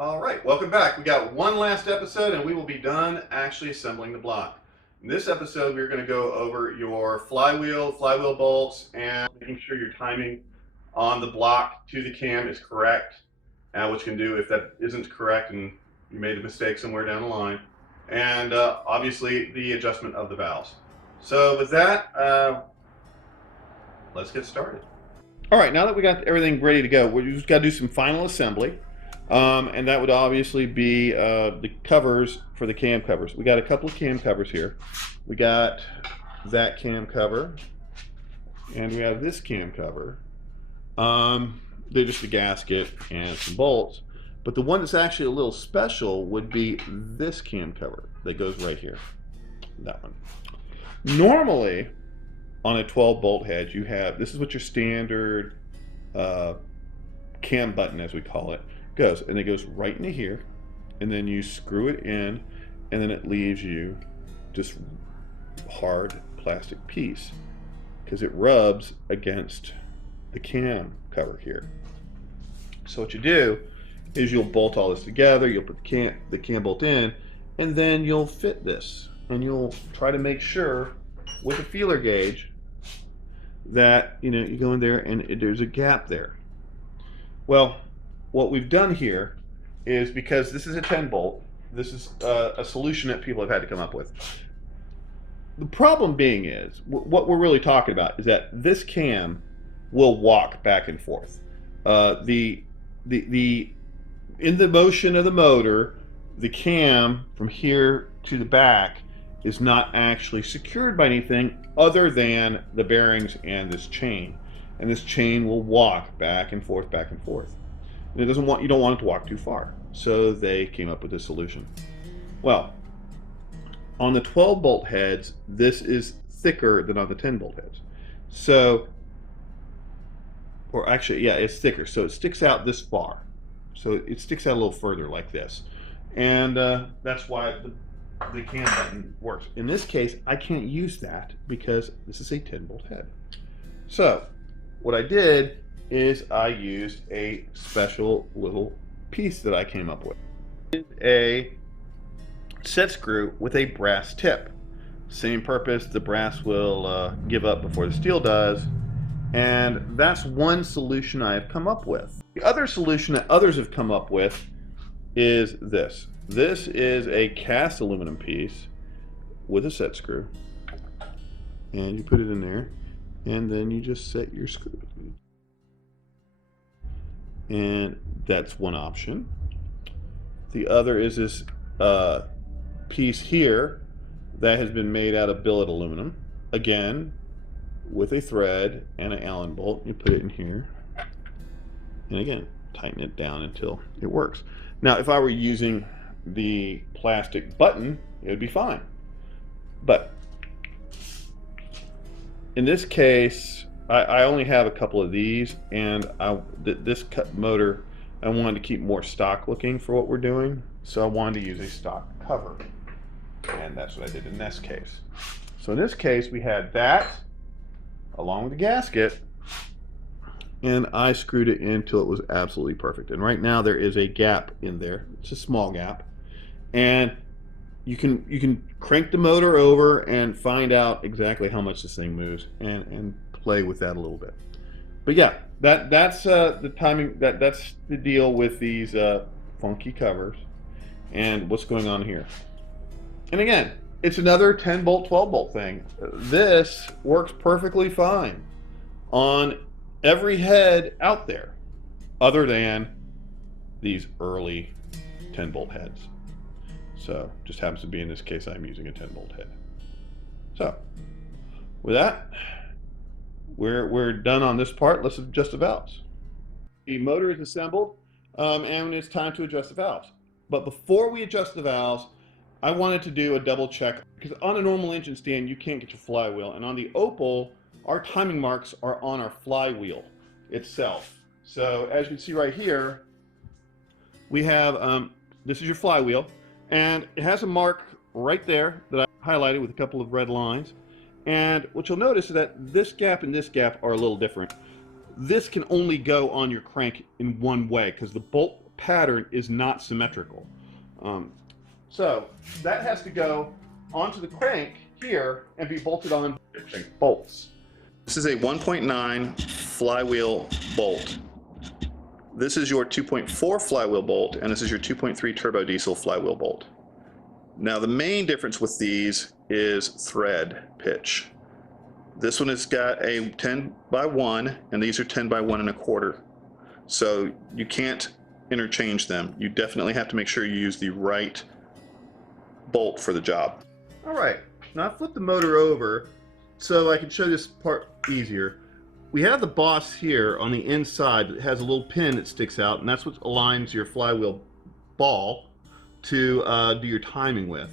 All right, welcome back. We got one last episode and we will be done actually assembling the block. In this episode, we're going to go over your flywheel bolts, and making sure your timing on the block to the cam is correct, and what you can do if that isn't correct and you made a mistake somewhere down the line, and obviously the adjustment of the valves. So with that, let's get started. All right, now that we got everything ready to go, we just got to do some final assembly. And that would obviously be the covers for the cam covers. We got a couple of cam covers here. We got that cam cover, and we have this cam cover. They're just a gasket and some bolts. But the one that's actually a little special would be this cam cover that goes right here. That one. Normally, on a 12 bolt head, you have, this is what your standard cam button, as we call it, goes, and it goes right into here, and then you screw it in, and then it leaves you just hard plastic piece because it rubs against the cam cover here. So what you do is you'll bolt all this together, you'll put the cam bolt in, and then you'll fit this, and you'll try to make sure with a feeler gauge that you go in there and there's a gap there. Well, what we've done here is, because this is a 10 bolt, this is a solution that people have had to come up with. The problem being is, what we're really talking about is that this cam will walk back and forth. In the motion of the motor, the cam from here to the back is not actually secured by anything other than the bearings and this chain. And this chain will walk back and forth, back and forth. And you don't want it to walk too far. So they came up with this solution. Well, on the 12 bolt heads, this is thicker than on the 10 bolt heads. So, or actually, yeah, it's thicker. So it sticks out this far. So it sticks out a little further like this. And that's why the cam button works. In this case, I can't use that because this is a 10 bolt head. So what I did is I used a special little piece that I came up with. A set screw with a brass tip. Same purpose, the brass will give up before the steel does, and that's one solution I have come up with. The other solution that others have come up with is this. This is a cast aluminum piece with a set screw, and you put it in there, and then you just set your screw. And that's one option. The other is this piece here that has been made out of billet aluminum, again with a thread and an Allen bolt. You put it in here, and again tighten it down until it works. Now if I were using the plastic button, it would be fine, but in this case I only have a couple of these, and this motor I wanted to keep more stock looking for what we're doing, so I wanted to use a stock cover, and that's what I did in this case. So in this case we had that along with the gasket, and I screwed it in until it was absolutely perfect. And right now there is a gap in there. It's a small gap, and you can crank the motor over and find out exactly how much this thing moves, and play with that a little bit. But yeah, that's the timing. That's the deal with these funky covers and what's going on here. And again, it's another 10 bolt 12 bolt thing. This works perfectly fine on every head out there other than these early 10 bolt heads. So just happens to be in this case I'm using a 10 bolt head. So with that, we're done on this part. Let's adjust the valves. The motor is assembled, and it's time to adjust the valves. But before we adjust the valves, I wanted to do a double check, because on a normal engine stand you can't get your flywheel, and on the Opel our timing marks are on our flywheel itself. So as you can see right here, we have this is your flywheel, and it has a mark right there that I highlighted with a couple of red lines. And what you'll notice is that this gap and this gap are a little different. This can only go on your crank in one way because the bolt pattern is not symmetrical. So that has to go onto the crank here and be bolted on bolts. This is a 1.9 flywheel bolt. This is your 2.4 flywheel bolt, and this is your 2.3 turbo diesel flywheel bolt. Now the main difference with these is thread pitch. This one has got a 10 by 1, and these are 10 by 1.25. So you can't interchange them. You definitely have to make sure you use the right bolt for the job. All right, now I flip the motor over so I can show this part easier. We have the boss here on the inside that has a little pin that sticks out, and that's what aligns your flywheel ball to do your timing with.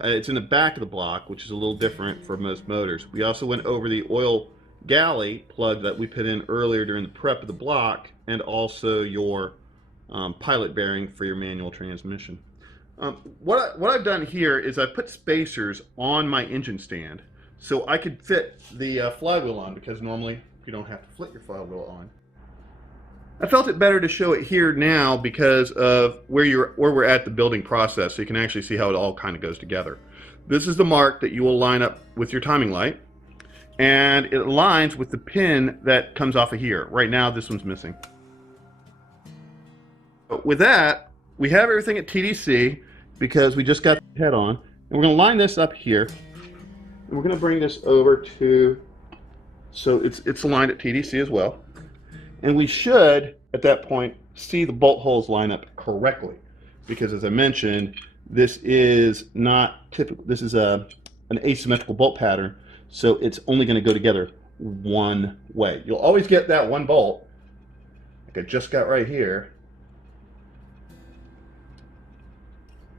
It's in the back of the block, which is a little different for most motors. We also went over the oil galley plug that we put in earlier during the prep of the block, and also your pilot bearing for your manual transmission. What I've done here is I put spacers on my engine stand so I could fit the flywheel on, because normally you don't have to flip your flywheel on. I felt it better to show it here now because of where we're at the building process, so you can actually see how it all kind of goes together. This is the mark that you will line up with your timing light, and it aligns with the pin that comes off of here. Right now this one's missing. But with that, we have everything at TDC because we just got the head on, and we're going to line this up here, and we're going to bring this over to, so it's aligned at TDC as well. And we should, at that point, see the bolt holes line up correctly, because as I mentioned, this is not typical. This is an asymmetrical bolt pattern, so it's only going to go together one way. You'll always get that one bolt, like I just got right here,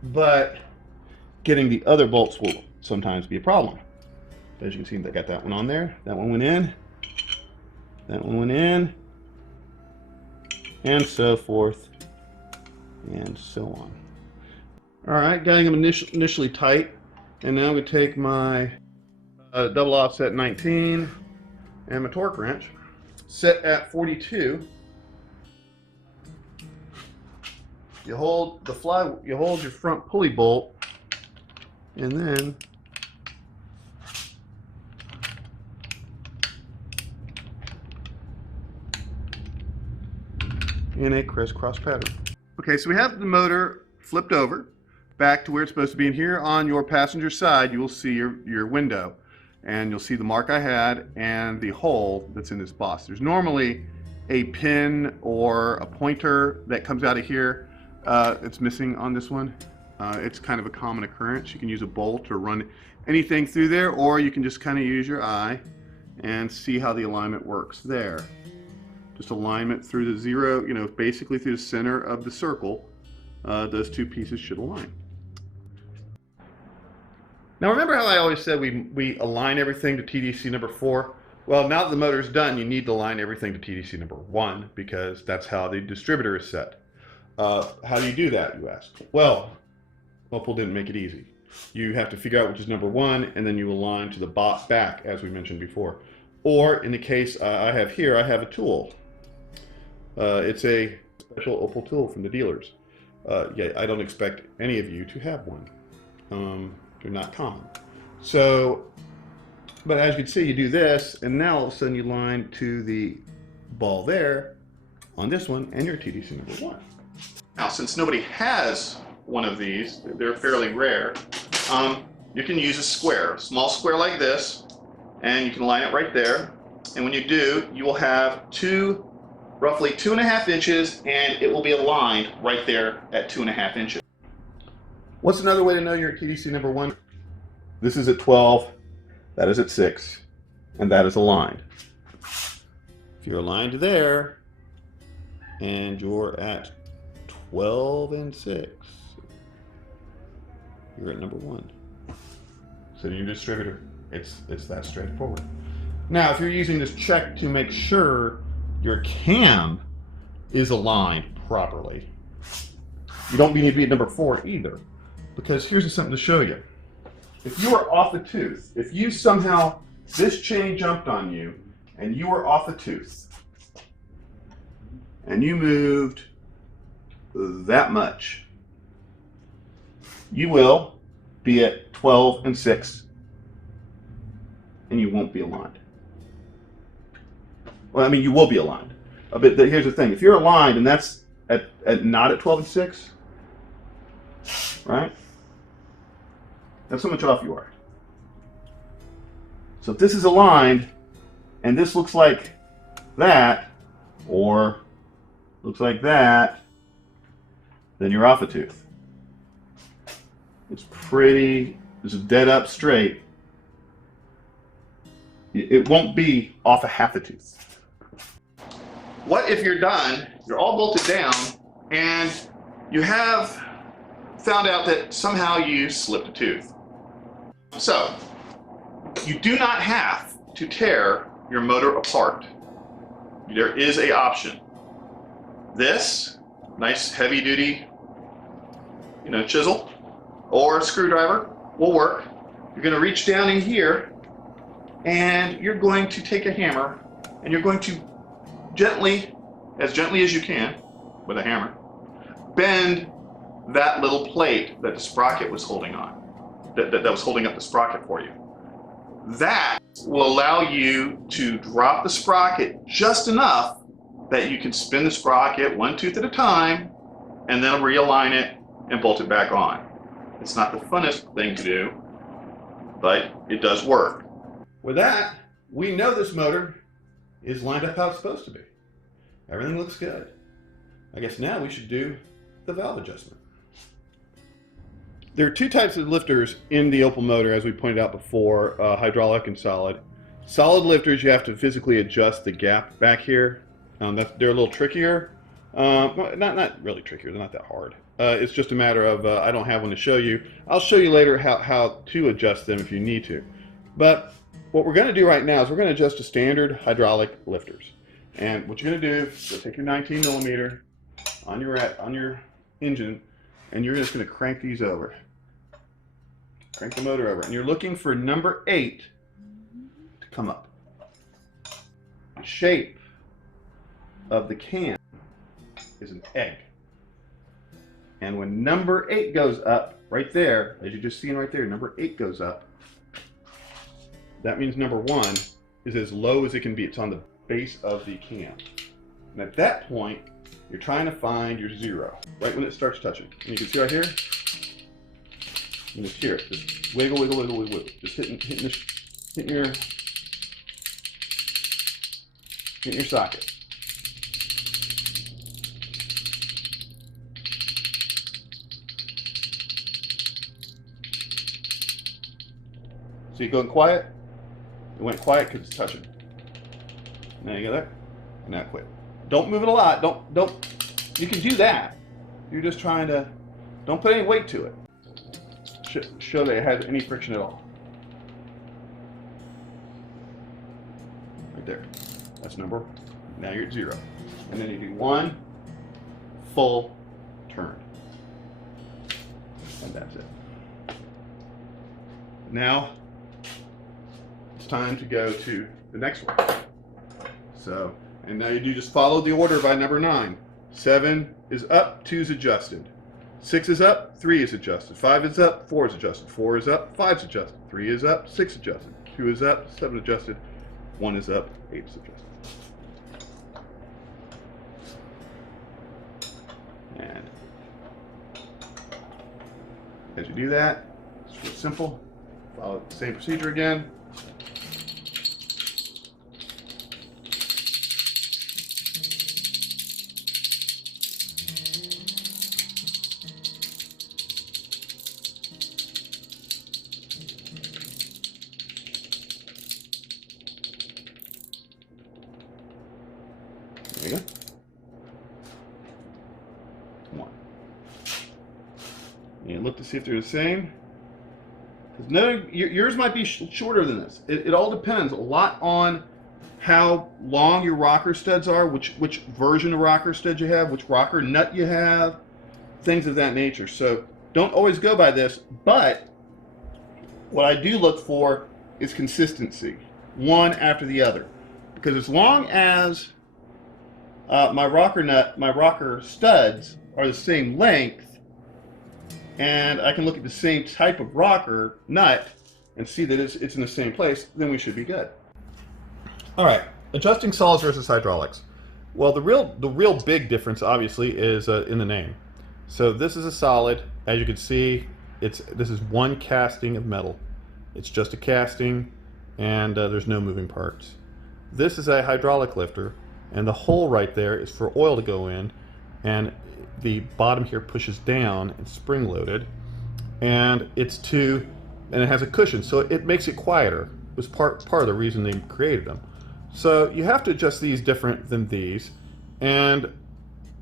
but getting the other bolts will sometimes be a problem. As you can see, I got that one on there, that one went in, that one went in, and so forth, and so on. All right, getting them initially tight, and now I'm going to take my double offset 19 and my torque wrench, set at 42. You hold your front pulley bolt, and then in a crisscross pattern. Okay, so we have the motor flipped over back to where it's supposed to be, and here on your passenger side you will see your window, and you'll see the mark I had and the hole that's in this boss. There's normally a pin or a pointer that comes out of here. It's missing on this one. It's kind of a common occurrence. You can use a bolt or run anything through there, or you can just kind of use your eye and see how the alignment works there. Just alignment through the zero, basically through the center of the circle, those two pieces should align. Now remember how I always said we align everything to TDC number 4? Well, now that the motor's done, you need to align everything to TDC number 1, because that's how the distributor is set. How do you do that, you ask? Well, Opel didn't make it easy. You have to figure out which is number 1, and then you align to the back, as we mentioned before. Or in the case I have here, I have a tool. It's a special Opel tool from the dealers. Yeah, I don't expect any of you to have one. They're not common. So, but as you can see, you do this, and now all of a sudden you line to the ball there on this one, and your TDC number 1. Now, since nobody has one of these, they're fairly rare, you can use a square, a small square like this, and you can line it right there. And when you do, you will have roughly 2.5 inches, and it will be aligned right there at 2.5 inches. What's another way to know you're at TDC number 1? This is at 12, that is at 6, and that is aligned. If you're aligned there, and you're at 12 and 6, you're at number 1. So your distributor, it's that straightforward. Now, if you're using this check to make sure your cam is aligned properly, you don't need to be at number 4 either, because here's something to show you. If you are off the tooth, if you somehow, this chain jumped on you and you were off the tooth and you moved that much, you will be at 12 and 6, and you won't be aligned. Well, I mean, you will be aligned. But here's the thing. If you're aligned and that's not at 12 and 6, right? That's how much off you are. So if this is aligned and this looks like that, or looks like that, then you're off a tooth. It's dead up straight. It won't be off a half a tooth. What if you're done, you're all bolted down, and you have found out that somehow you slipped a tooth? So, you do not have to tear your motor apart. There is an option. This nice heavy duty, chisel or screwdriver will work. You're going to reach down in here and you're going to take a hammer and you're going to gently as you can with a hammer, bend that little plate that the sprocket was holding on, that was holding up the sprocket for you. That will allow you to drop the sprocket just enough that you can spin the sprocket one tooth at a time and then realign it and bolt it back on. It's not the funnest thing to do, but it does work. With that, we know this motor is lined up how it's supposed to be. Everything looks good. I guess now we should do the valve adjustment. There are two types of lifters in the Opel motor, as we pointed out before, hydraulic and solid. Solid lifters, you have to physically adjust the gap back here. They're a little trickier. Not really trickier, they're not that hard. It's just a matter of, I don't have one to show you. I'll show you later how to adjust them if you need to. But what we're going to do right now is we're going to adjust to standard hydraulic lifters. And what you're going to do is take your 19 millimeter on your engine, and you're just going to crank these over. Crank the motor over. And you're looking for number 8 to come up. The shape of the can is an egg. And when number 8 goes up, right there, as you're just seeing right there, number 8 goes up, that means number 1 is as low as it can be. It's on the base of the can. And at that point, you're trying to find your 0, right when it starts touching. And you can see right here, you just hear it. Just wiggle, wiggle, wiggle, wiggle, wiggle. Just hitting your socket. See it going quiet? It went quiet because it's touching. Now you go there, and now quit. Don't move it a lot. Don't. You can do that. You're just trying to. Don't put any weight to it. Show that it has any friction at all. Right there. That's number. Now you're at 0, and then you do 1 full turn, and that's it. Now it's time to go to the next one. So, and now you do just follow the order by number 9. 7 is up, 2 is adjusted. 6 is up, 3 is adjusted. 5 is up, 4 is adjusted. 4 is up, 5 is adjusted. 3 is up, 6 adjusted. 2 is up, 7 adjusted. 1 is up, 8 is adjusted. And as you do that, it's real simple. Follow the same procedure again. There you go. 1. And look to see if they're the same. No, yours might be shorter than this. It all depends a lot on how long your rocker studs are, which version of rocker stud you have, which rocker nut you have, things of that nature. So don't always go by this, but what I do look for is consistency, one after the other. Because as long as my rocker studs are the same length, and I can look at the same type of rocker nut and see that it's in the same place, then we should be good. All right, adjusting solids versus hydraulics. Well, the real big difference, obviously, is in the name. So this is a solid. As you can see, this is one casting of metal. It's just a casting, and there's no moving parts. This is a hydraulic lifter, and the hole right there is for oil to go in, and the bottom here pushes down and spring loaded, and it has a cushion, so it makes it quieter. It was part of the reason they created them. So you have to adjust these different than these, and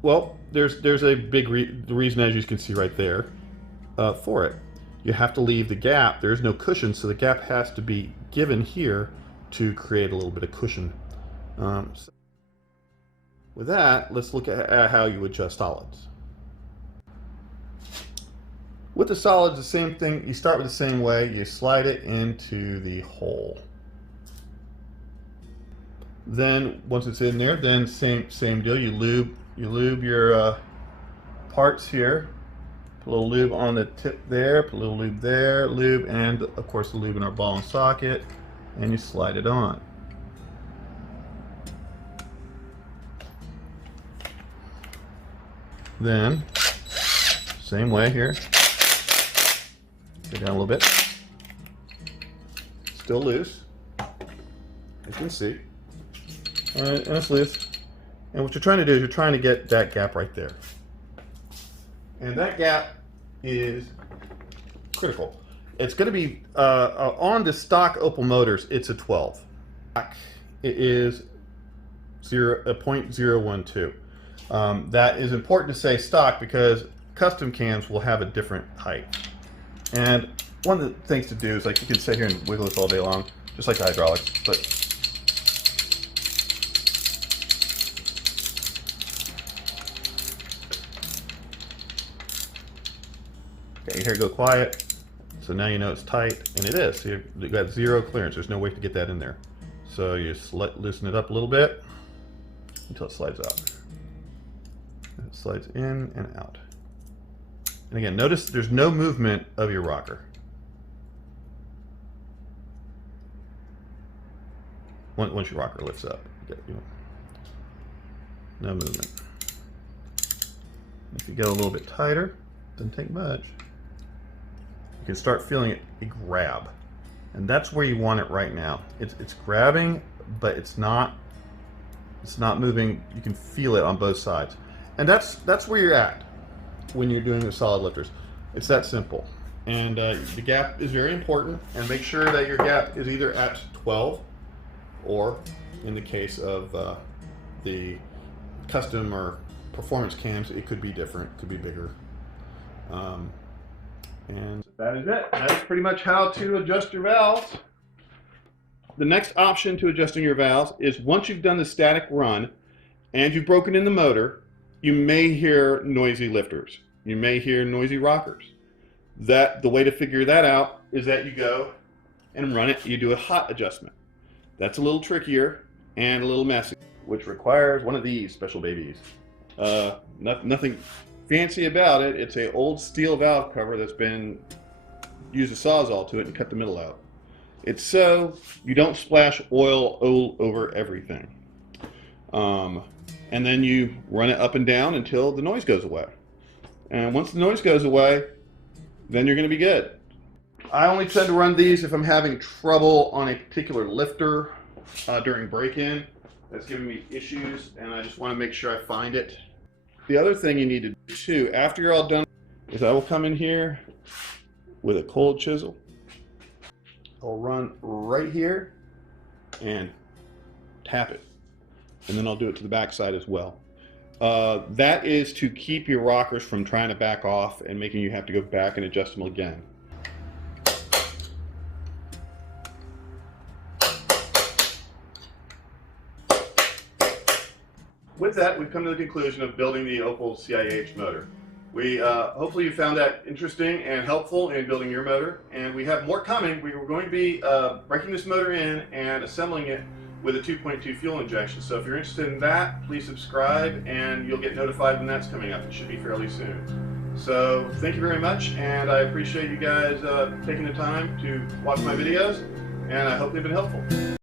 well, there's a big reason, as you can see right there, for it. You have to leave the gap. There's no cushion, so the gap has to be given here to create a little bit of cushion. So with that, let's look at how you adjust solids. With the solids, the same thing. You start with the same way. You slide it into the hole. Then once it's in there, then same deal. You lube your parts here. Put a little lube on the tip there. Put a little lube there. Lube, and of course the lube in our ball and socket. And you slide it on. Then same way here. Go down a little bit. Still loose. As you can see. Alright, and it's loose. And what you're trying to do is you're trying to get that gap right there. And that gap is critical. It's going to be, on the stock Opel motors, it's a 12. It is 0.012. That is important to say stock because custom cams will have a different height. And one of the things to do is, like, you can sit here and wiggle this all day long, just like the hydraulics, but okay, you hear it go quiet, so now you know it's tight, and it is. So you've got zero clearance. There's no way to get that in there. So you loosen it up a little bit until it slides out. And it slides in and out. And again, notice there's no movement of your rocker. Once your rocker lifts up, no movement. If you go a little bit tighter, doesn't take much, you can start feeling it grab. And that's where you want it right now. It's grabbing, but it's not moving. You can feel it on both sides. And that's where you're at when you're doing the solid lifters. It's that simple. And the gap is very important, and make sure that your gap is either at 12 or, in the case of the custom or performance cams, it could be different, it could be bigger. And that is it. That is pretty much how to adjust your valves. The next option to adjusting your valves is once you've done the static run and you've broken in the motor, you may hear noisy lifters. You may hear noisy rockers. The way to figure that out is that you go and run it. You do a hot adjustment. That's a little trickier and a little messy, which requires one of these special babies. Nothing fancy about it. It's an old steel valve cover that's been used a sawzall to it and cut the middle out. It's so you don't splash oil all over everything. And then you run it up and down until the noise goes away. And once the noise goes away, then you're going to be good. I only tend to run these if I'm having trouble on a particular lifter during break-in. That's giving me issues, and I just want to make sure I find it. The other thing you need to do too, after you're all done, is I will come in here with a cold chisel. I'll run right here and tap it. And then I'll do it to the back side as well. That is to keep your rockers from trying to back off and making you have to go back and adjust them again. With that, we've come to the conclusion of building the Opel CIH motor. Hopefully you found that interesting and helpful in building your motor, and we have more coming. We were going to be breaking this motor in and assembling it with a 2.2 fuel injection. So if you're interested in that, please subscribe and you'll get notified when that's coming up. It should be fairly soon. So thank you very much, and I appreciate you guys taking the time to watch my videos, and I hope they've been helpful.